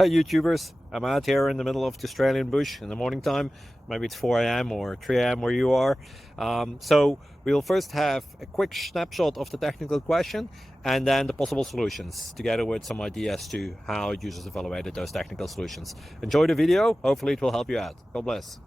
Hi YouTubers, I'm out here in the middle of the Australian bush in the morning time. Maybe it's 4 a.m. or 3 a.m. where you are. So we'll first have a quick snapshot of the technical question and then the possible solutions, together with some ideas to how users evaluated those technical solutions. Enjoy the video, hopefully it will help you out. God bless.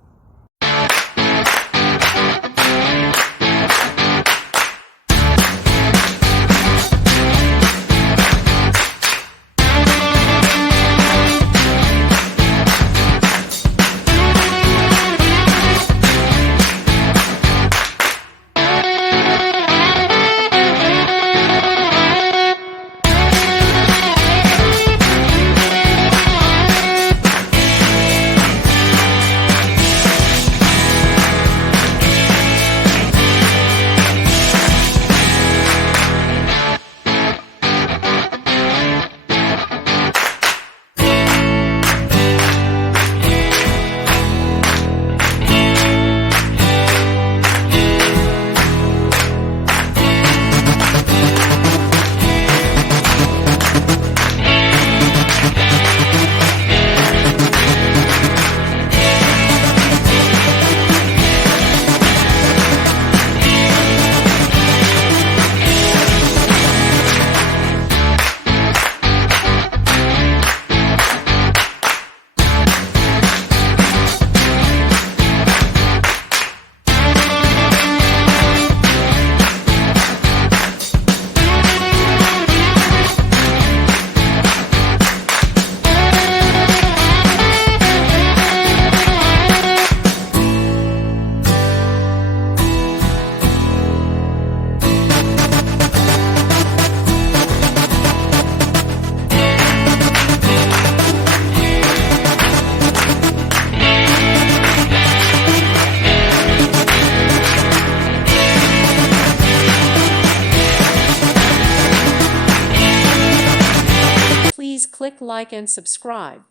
Please click like and subscribe.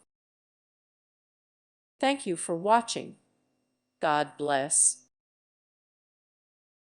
Thank you for watching. God bless.